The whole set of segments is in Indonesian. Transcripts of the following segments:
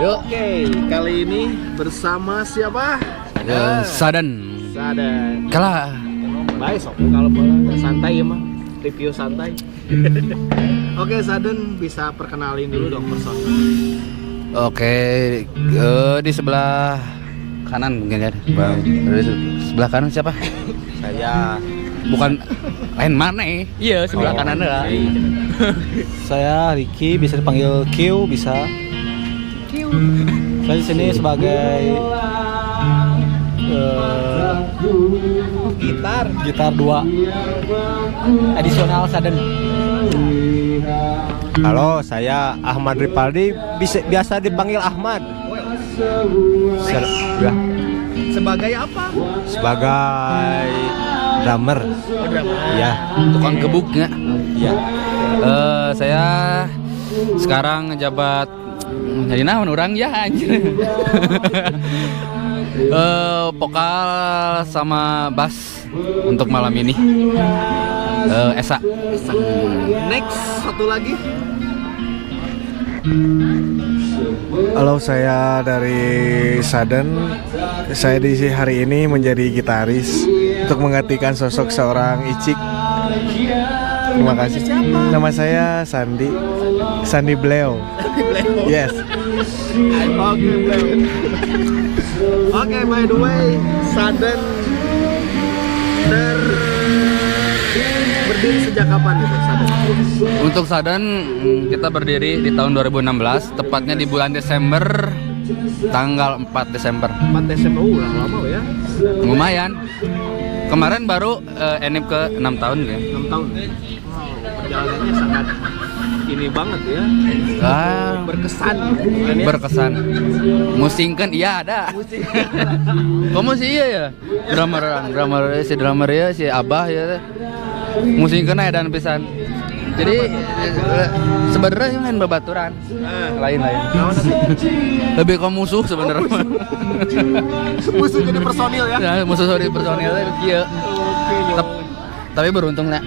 Yuk. Oke, kali ini bersama siapa? Sadan. Kalah. Baik sok kalau boleh santai ya mah. Review santai. Oke, Saden bisa perkenalin dulu dong personil. Oke, di sebelah kanan mungkin ya. Di sebelah kanan siapa? Saya Bukan lain mana ya? Iya, sebelah kanan lah. Saya Ricky, bisa dipanggil Q, bisa. Saya di sini sebagai gitar 2 additional Saden. Halo, saya Ahmad Ripaldi, biasa dipanggil Ahmad. sebagai apa? Sebagai drummer. Ya, Tukang gebuknya. ya. Saya sekarang ngejabat jadi naon orang ya anjir. Vokal sama bass untuk malam ini. Esa. Next satu lagi. Halo, saya dari Saden. Saya di hari ini menjadi gitaris untuk menggantikan sosok seorang Icik. Terima kasih. Nama saya Sandi Bleo. Yes. Oke, by the way, Saden berdiri sejak kapan itu Saden? Untuk Sadan kita berdiri di tahun 2016, tepatnya di bulan Desember, tanggal 4 Desember. 4 Desember, udah lama ya. Lumayan. Kemarin baru enip ke 6 tahun ya. 6 tahun. Wow, perjalanannya sangat ini banget ya. Berkesan. Bukan ya? Berkesan. Musingkeun iya ada. Kamu sih iya ya. Drummer ya si Abah ya. Musingkeun aya dan pisan. Jadi sebenarnya yang lain babaturan. Lain. Lebih ke musuh sebenarnya. Musuh jadi personil ya. Ya, musuh dari personil kieu. Tapi beruntungnya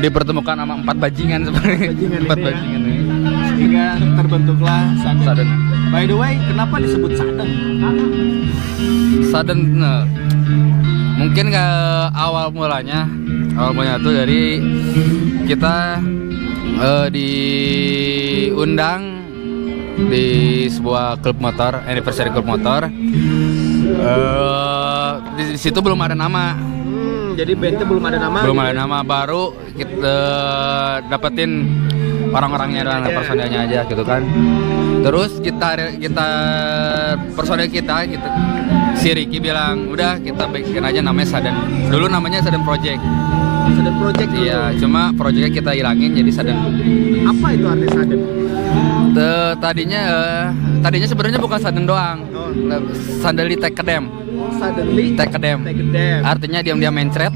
dipertemukan sama 4 bajingan sebenarnya. 4 bajingan ini. Sehingga terbentuklah Saden. Saden. By the way, kenapa disebut Saden? Saden mungkin ke awal mulanya tuh dari kita diundang di sebuah klub motor, anniversary klub motor. Di situ belum ada nama. Jadi bandnya belum ada nama. Belum gitu ada ya? nama, baru kita dapetin orang-orangnya dan personilnya aja gitu kan. Terus kita personil kita si Ricky bilang udah kita bikin aja namanya Saden. Dulu namanya Saden Project. Saden Project dulu. Iya, cuma projectnya kita hilangin jadi Saden. Apa itu arti Saden? Tadinya sebenarnya bukan Saden doang. Suddenly take a damn. Suddenly Take a damn. Artinya diam-diam mencret.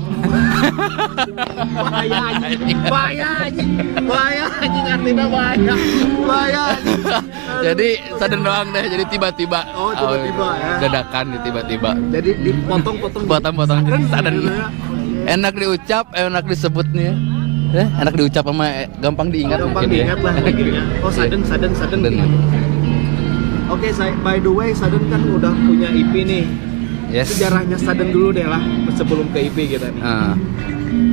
Bahaya anjing artinya bahaya anjing. Jadi Saden doang deh, jadi tiba-tiba. Oh, tiba-tiba ya. Dadakan tiba-tiba. Jadi dipotong-potong. Potong-potong Saden. Gitu ya. Enak diucap, enak disebutnya. Enak diucap sama gampang diingat. Gampang mungkin diingat lah akhirnya. Oh, Saden. Oke, by the way, Saden kan udah punya EP nih. Yes. Sejarahnya Saden dulu deh lah sebelum ke EP kita nih.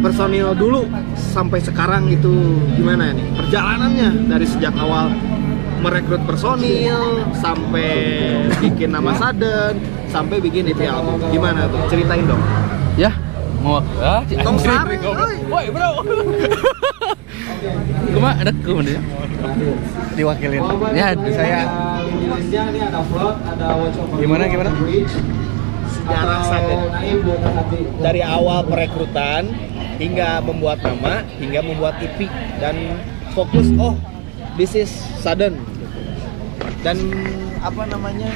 Personil dulu sampai sekarang itu gimana nih perjalanannya dari sejak awal merekrut personil sampai bikin nama Saden sampai bikin EP album, gimana tuh, ceritain dong. Ya, mau Tong sari, woi bro. Kuma ada kemudian Diwakilin. ya saya Gimana? sejarah Saden dari awal perekrutan hingga membuat nama hingga membuat EP dan fokus this is Saden dan apa namanya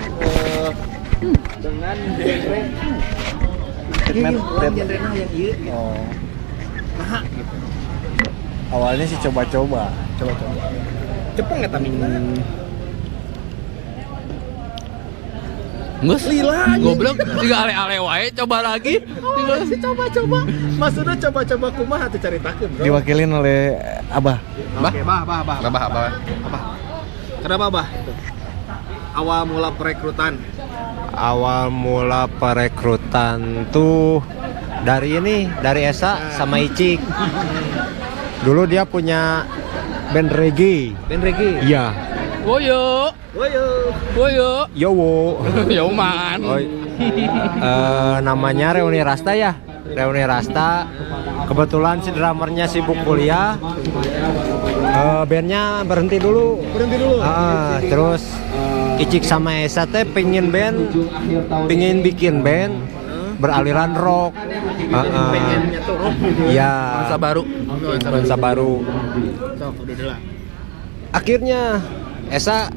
dengan genre genre yang iya gitu. Nah, gitu. Awalnya sih coba-coba. Cepet nggak tapi Ngus lila goblok tiga ale-ale wae coba lagi. Coba. Maksudnya coba kumaha tuh caritakeun, bro. Diwakilin oleh Abah. Oke, bah. Abah. Kenapa bah? awal mula perekrutan? Awal mula perekrutan tuh dari Esa sama Icik. Dulu dia punya band reggae. Band reggae? Iya. Woyo, Woyo. woyo, Yowo. Yoman. Oh, namanya Reuni Rasta ya. Reuni Rasta. Kebetulan si drummernya sibuk kuliah. Bandnya berhenti dulu. Berhenti dulu. Terus Icik sama Esa teh pengen bikin band beraliran rock. Pengennya tuh rock gitu. Ya. Masa baru. Nuansa baru. Sok, udah lah. Akhirnya Esa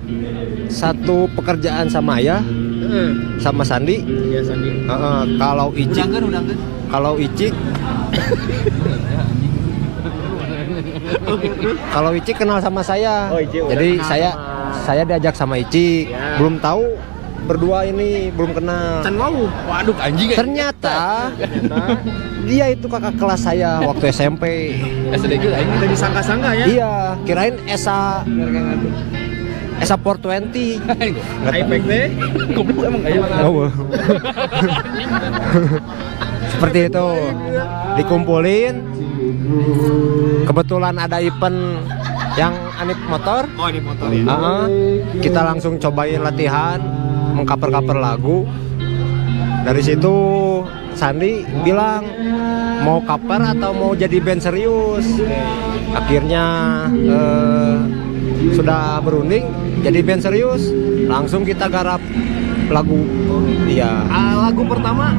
satu pekerjaan sama Ayah sama Sandi. Iya Sandi. Kalau Icik kalau Icik kenal sama saya. Oh, Icik udah Jadi kenal saya diajak sama Icik. Ya. Belum tahu berdua ini belum kenal. Can wau. Waduh anjing. Ternyata dia itu kakak kelas saya waktu SMP. SD gue anjing. Udah disangka-sangka ya. Iya, kirain Esa 420. Ipek teh. Goblok emang kayak. Oh. Seperti itu. Dikumpulin. Kebetulan ada event yang anip motor. Oh, ini motor ya. Kita langsung cobain latihan, mengcover-cover lagu. Dari situ Sandi bilang mau cover atau mau jadi band serius. Akhirnya sudah berunding jadi band serius. Langsung kita garap lagu. Iya. Lagu pertama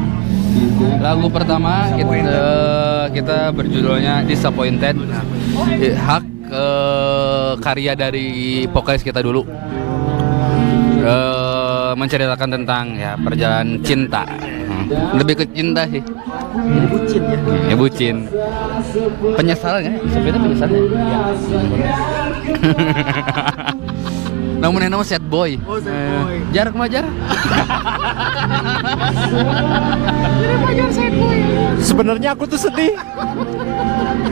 Kita berjudulnya Disappointed. Hak karya dari vokalis kita dulu. Menceritakan tentang ya perjalanan cinta. Lebih ke cinta sih. bucin ya. Ya bucin. Penyesalan ya, sebenarnya penyesalan. Ya. Namun yang nama sad boy. Oh, sad boy. Jarak mah jarak. Sebenarnya aku tuh sedih.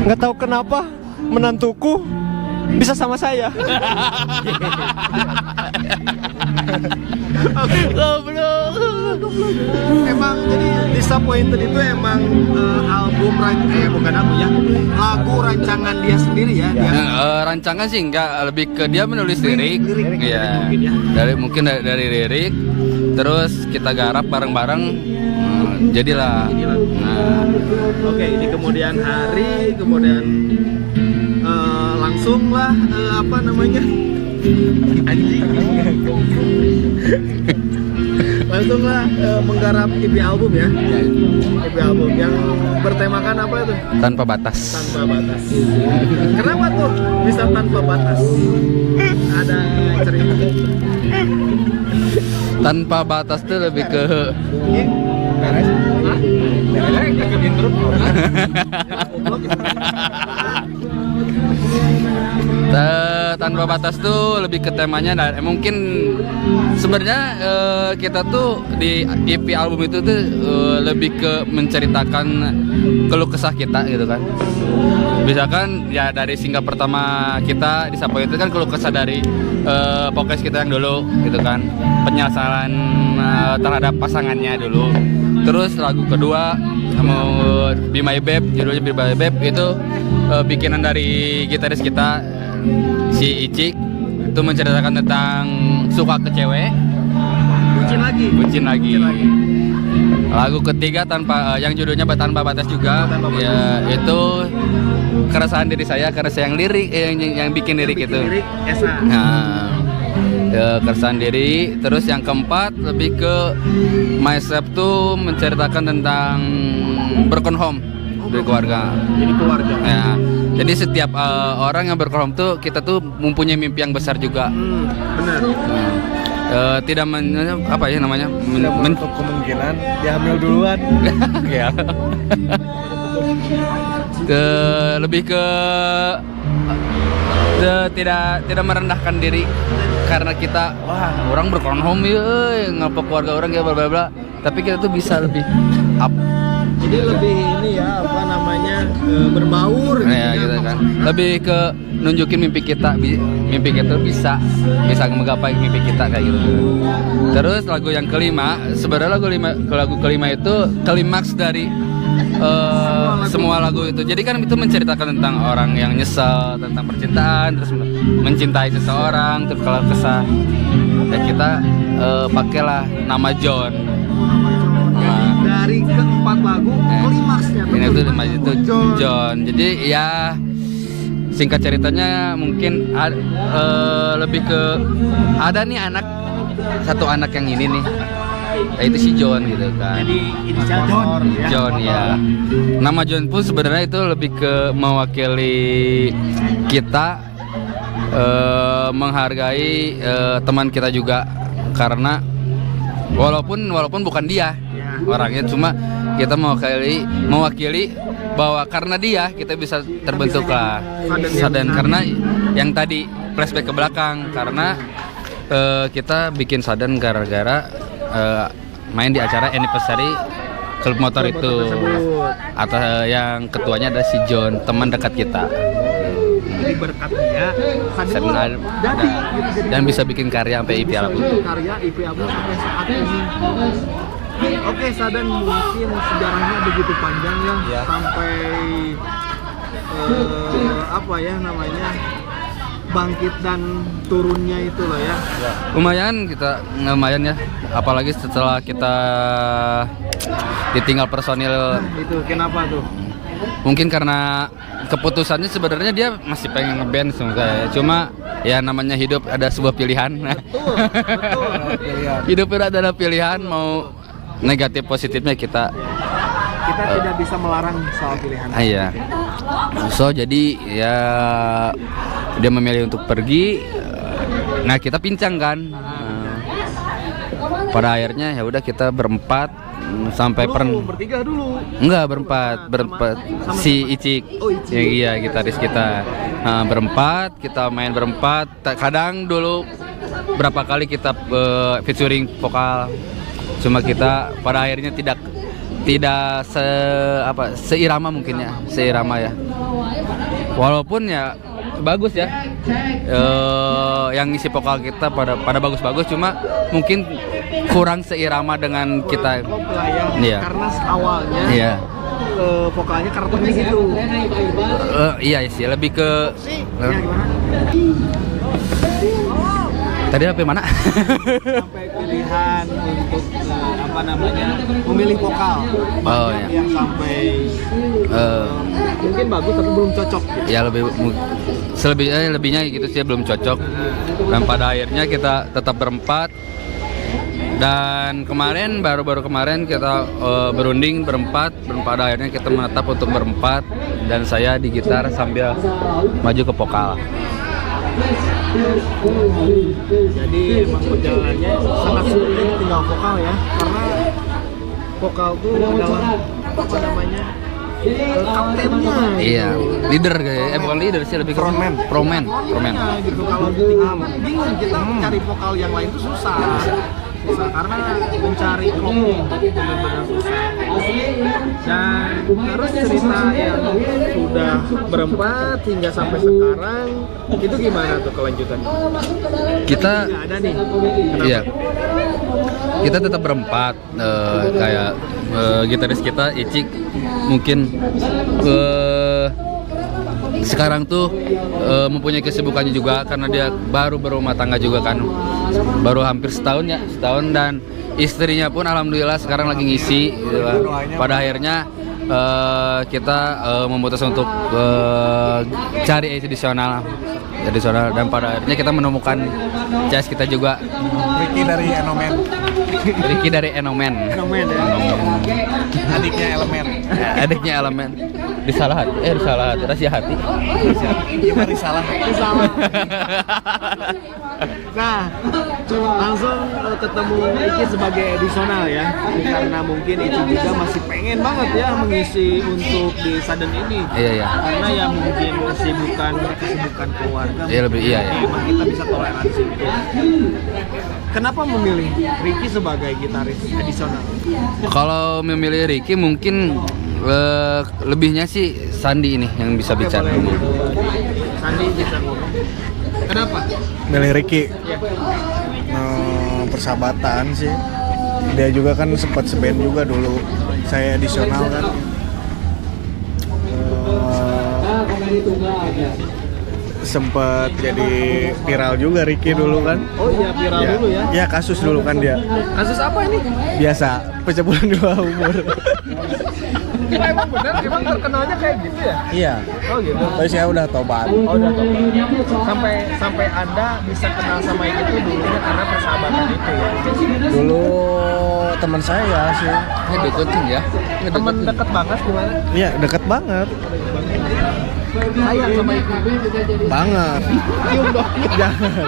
Nggak tahu kenapa menantuku bisa sama saya. Emang jadi Disappointed itu emang album bukan album ya, lagu rancangan dia sendiri ya. Dia Rancangan sih enggak, lebih ke dia menulis lirik. Iya. mungkin ya. Mungkin dari lirik, terus kita garap bareng-bareng. Jadilah. Nah, Oke, di kemudian hari, kemudian langsung lah apa namanya? Anjing. Langsung lah menggarap EP album ya. EP album yang bertemakan apa itu? tanpa batas. Tanpa batas. Kenapa tuh bisa tanpa batas? Ada cerita. Tanpa batas tuh lebih ke Beres? Hah? Beres? Ke intro? Tanpa batas tuh lebih ke temanya mungkin sebenarnya kita tuh di EP album itu tuh lebih ke menceritakan keluh kesah kita gitu kan. Misalkan ya dari single pertama kita Disappointed kan keluh kesah dari vokalis kita yang dulu gitu kan, penyesalan terhadap pasangannya dulu. Terus lagu kedua mau Be My Babe, judulnya Be My Babe itu bikinan dari gitaris kita si Icik, itu menceritakan tentang suka ke cewek, bucin lagi. Lagu ketiga yang judulnya Tanpa Batas juga, ya itu keresahan diri saya karena saya yang lirik yang bikin lirik itu. Esa. Nah, keresahan diri. Terus yang keempat lebih ke Myself tuh menceritakan tentang broken home dari keluarga. Jadi keluarga. Ya, jadi setiap orang yang broken home tuh kita tuh mempunyai mimpi yang besar juga. Benar. Tidak apa ya namanya? Untuk kemungkinan dia hamil duluan. Ya. Lebih ke tidak merendahkan diri karena kita orang broken home ya, ngapa keluarga orang ya bla bla bla. Tapi kita tuh bisa lebih up. Jadi lebih ini ya apa namanya? namanya berbaur ya gitu kan. Lebih ke nunjukin mimpi kita bisa menggapai mimpi kita kayak gitu. Terus lagu yang kelima, sebenarnya lagu kelima itu klimaks dari semua lagu itu. Jadi kan itu menceritakan tentang orang yang nyesel tentang percintaan, terus mencintai seseorang, terus kalau kesah. Dan kita pakailah nama John. Dari keempat lagu klimaksnya Ini tuh itu John. Jadi ya singkat ceritanya mungkin lebih ke ada nih satu anak yang ini nih, itu si John gitu kan. Jadi inisial John Ya. Nama John pun sebenarnya itu lebih ke mewakili kita menghargai teman kita juga, karena walaupun bukan dia orangnya, cuma kita mewakili bahwa karena dia kita bisa terbentuk lah Sadan, karena yang tadi flashback ke belakang, karena kita bikin Sadan gara-gara main di acara anniversary klub motor itu, atau yang ketuanya ada si John, teman dekat kita. Jadi berkat dia Sadan dan bisa bikin karya sampai IP Abu. Karya IP Abu sampai saat ini. Oke, Sadan mungkin sejarahnya begitu panjang ya. Sampai apa ya namanya, bangkit dan turunnya itu loh ya. Lumayan ya, apalagi setelah kita ditinggal personil. Itu kenapa tuh? Mungkin karena keputusannya sebenarnya dia masih pengen ngeband sebenarnya. Cuma ya namanya hidup ada sebuah pilihan. Betul. Hidup itu adalah pilihan, mau negatif positifnya kita tidak bisa melarang soal pilihan. Iya. So jadi ya dia memilih untuk pergi. Nah kita pincang kan. Pada akhirnya ya udah kita berempat sampai bertiga dulu. Enggak, berempat. Si Icik. Oh, Icik. Iya, gitaris kita. Berempat, kita main berempat. Kadang dulu berapa kali kita featuring vokal. Cuma kita pada akhirnya tidak seirama mungkin ya, seirama ya. Walaupun ya bagus ya, yang ngisi vokal kita pada bagus-bagus, cuma mungkin kurang seirama dengan kita. Iya. Karena awalnya vokalnya karakternya gitu. Iya sih, lebih ke Gimana? tadi sampai mana? Sampai pilihan untuk memilih vokal. Banyak yang sampai mungkin bagus tapi belum cocok. Ya lebihnya gitu sih, belum cocok. Dan pada akhirnya kita tetap berempat. Dan baru kemarin kita berunding berempat. Pada akhirnya kita menetap untuk berempat, dan saya di gitar sambil maju ke vokal. Jadi emang perjalanannya sangat sulit tinggal vokal ya, karena vokal tuh adalah kaptennya. Iya, leader kayak bukan leader sih, lebih ke frontman. Gitu, kalau tinggal bingung kita cari vokal yang lain tuh susah karena mencari klopnya benar-benar susah. Dan terus cerita yang sudah berempat hingga sampai sekarang itu gimana tuh kelanjutannya? Kita ada nih. Iya. Kita tetap berempat, kayak gitaris kita Icik mungkin sekarang tuh mempunyai kesibukannya juga, karena dia baru berumah tangga juga kan, baru hampir setahun, dan istrinya pun alhamdulillah sekarang lagi ngisi gitu kan. Pada akhirnya kita memutuskan untuk cari additional, dan pada akhirnya kita menemukan jazz kita juga, Ricky dari Enomen. Adiknya Elemen. Disalah hati, rahasia hati. Nah, langsung ketemu Iki sebagai additional ya, karena mungkin itu juga masih pengen banget ya mengisi untuk di Sadan ini. Iya. Karena ya mungkin kesibukan keluarga. Iya, lebih iya. Emang kita bisa toleransi gitu. Kenapa memilih Ricky sebagai gitaris additional? Kalau memilih Ricky mungkin Lebihnya sih Sandi ini yang bisa Oke, bicara. boleh. Sandi bisa ngomong. Kenapa? Milih Ricky. Ya. Persahabatan sih. Dia juga kan sempat seband juga dulu. Saya adisional kan. Sempat jadi viral juga Ricky dulu kan. Oh iya, viral dulu ya. Ya kasus dulu kan dia. Kasus apa ini? Biasa, pecah bulan 2 umur. Emang benar, emang terkenalnya kayak gitu ya? Iya. Oh gitu. Tapi saya udah tobat. Oh udah tahu. Sampai Anda bisa kenal sama itu dulunya karena persahabatan itu ya. Dulu teman saya sih. Deketin ya. Teman dekat banget gimana? Iya, deket banget. Sayang sama itu. Banget. Cium dong. Jangan.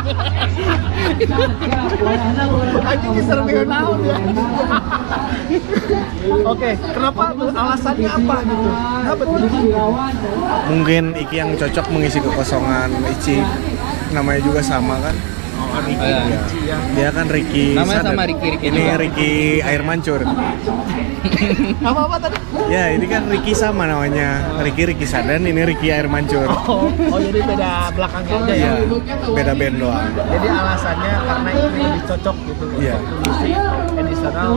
Anjing diserang naon ya. Oke, kenapa tuh? Alasannya apa gitu? Kenapa tuh? Mungkin Iki yang cocok mengisi kekosongan Ici. Namanya juga sama kan? Oh, Ricky. Iya. Ya. Dia kan Ricky. Namanya Sadan. sama Ricky Ini juga. Ricky air mancur. Apa tadi? Ya, ini kan Ricky sama namanya. Ricky Sadan, ini Ricky air mancur. Oh jadi beda belakangnya aja ya. Iya, beda band doang. Jadi alasannya karena ini lebih cocok gitu. Iya. Mengisi additional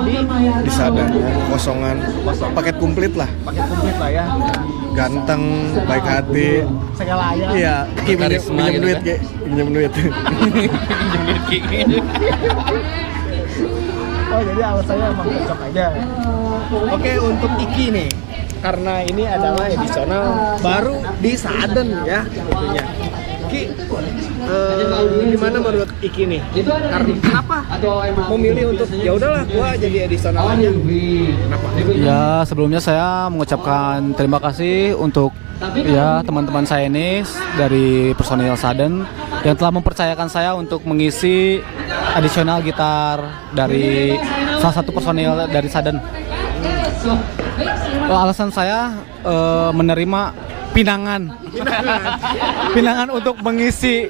Di Sadan, kekosongan. Paket komplit lah. paket komplit lah ya. Ganteng, baik hati. Segala ya. Iya, Ki Karisma minjem gitu duit, kan? Ki. Minjem duit. Oh jadi alasannya emang cocok aja. Oke, untuk Iki nih, karena ini adalah edisional baru di Saden ya tentunya. Ki, gimana menurut Iki nih? Karena kenapa memilih untuk ya udahlah gua jadi edisional aja? Kenapa? Ya, sebelumnya saya mengucapkan terima kasih untuk ya teman-teman saya ini dari personil Saden yang telah mempercayakan saya untuk mengisi adisional gitar dari salah satu personil dari Saden. Alasan saya menerima pinangan untuk mengisi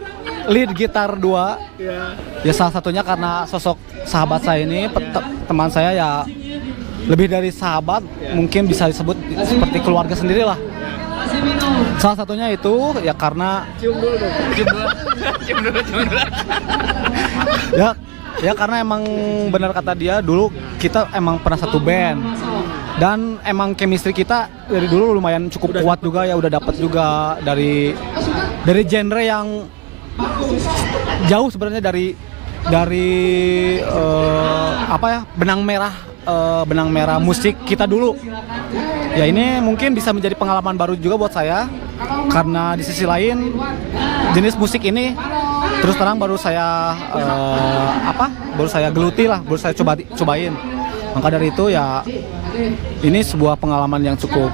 lead gitar 2. Ya salah satunya karena sosok sahabat saya ini, teman saya ya lebih dari sahabat, mungkin bisa disebut seperti keluarga sendiri lah. Salah satunya itu ya karena Cium dulu dong. Cium dulu. ya karena emang benar kata dia, dulu kita emang pernah satu band dan emang chemistry kita dari dulu lumayan cukup kuat juga ya, udah dapat juga dari genre yang jauh sebenarnya dari apa ya, benang merah musik kita dulu. Ya ini mungkin bisa menjadi pengalaman baru juga buat saya, karena di sisi lain jenis musik ini terus terang baru saya geluti lah, baru saya cobain. Maka dari itu ya ini sebuah pengalaman yang cukup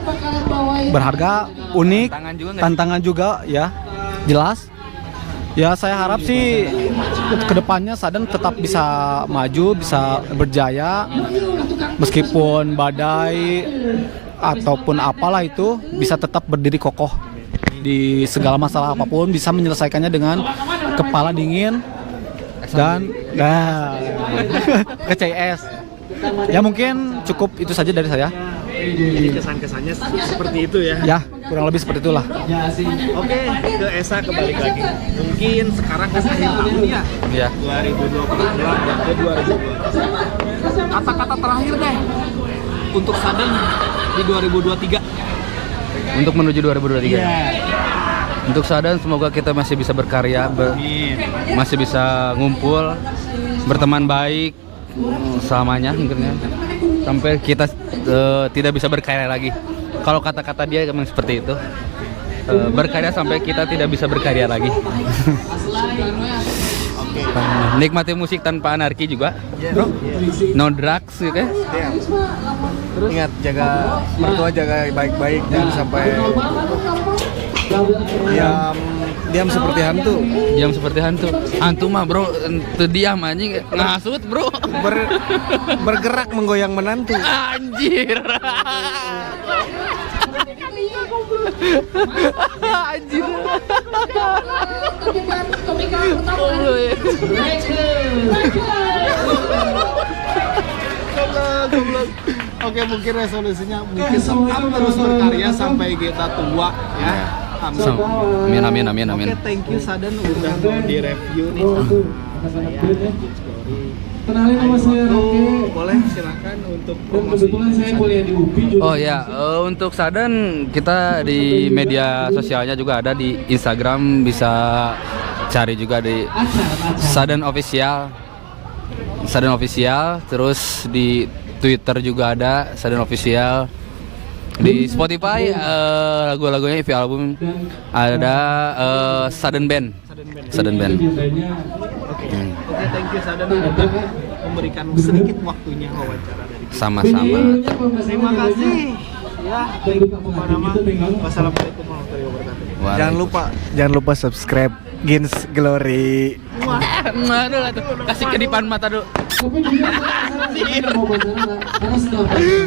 berharga, unik, tantangan juga ya, jelas. Ya saya harap sih kedepannya Saden tetap bisa maju, bisa berjaya, meskipun badai ataupun apalah itu bisa tetap berdiri kokoh di segala masalah apapun, bisa menyelesaikannya dengan kepala dingin dan ke CS. Ya mungkin cukup itu saja dari saya. Jadi kesan-kesannya seperti itu ya. Ya kurang lebih seperti itulah. Oke, ke Esa kebalik lagi. Mungkin sekarang kan akhir tahun ya. Iya. 2022 dan ke 2022. Kata-kata terakhir deh untuk Saden di 2023. Untuk menuju 2023. Untuk Sadan semoga kita masih bisa berkarya, masih bisa ngumpul, berteman baik selamanya mungkin ya. Sampai kita tidak bisa berkarya lagi. Kalau kata-kata dia memang seperti itu. Berkarya sampai kita tidak bisa berkarya lagi. Nikmati musik tanpa anarki juga. No drugs gitu ya. Ingat, jaga mertua, jaga baik-baik, jangan sampai diam seperti hantu. Diam seperti hantu. Hantu mah bro, diam anjing, ngasut bro. Bergerak menggoyang menantu. Anjir. Anjir. Oke, mungkin resolusinya mungkin tetap terus berkarya sampai kita tua ya. Amin. Amin. Oke, thank you Sadan udah mau direview nih. Kenalin nama saya Roke. Boleh silakan untuk Kebetulan saya kuliah di UPI juga. Oh ya, untuk Sadan kita di media sosialnya juga ada di Instagram, bisa cari juga di Sadan Official. Terus di Twitter juga ada Sadan Official. Di Spotify lagu-lagunya EV album ada Sadan Band. Oke, thank you Sadan udah memberikan sedikit waktunya wawancara dari kita. Sama-sama. Terima kasih. Ya, thank you kemana-mana. Wassalamualaikum warahmatullahi wabarakatuh. Jangan lupa subscribe Gins Glory. Aduh lah tuh, kasih kedipan mata dulu. Tapi juga saya mau bicara karena setelah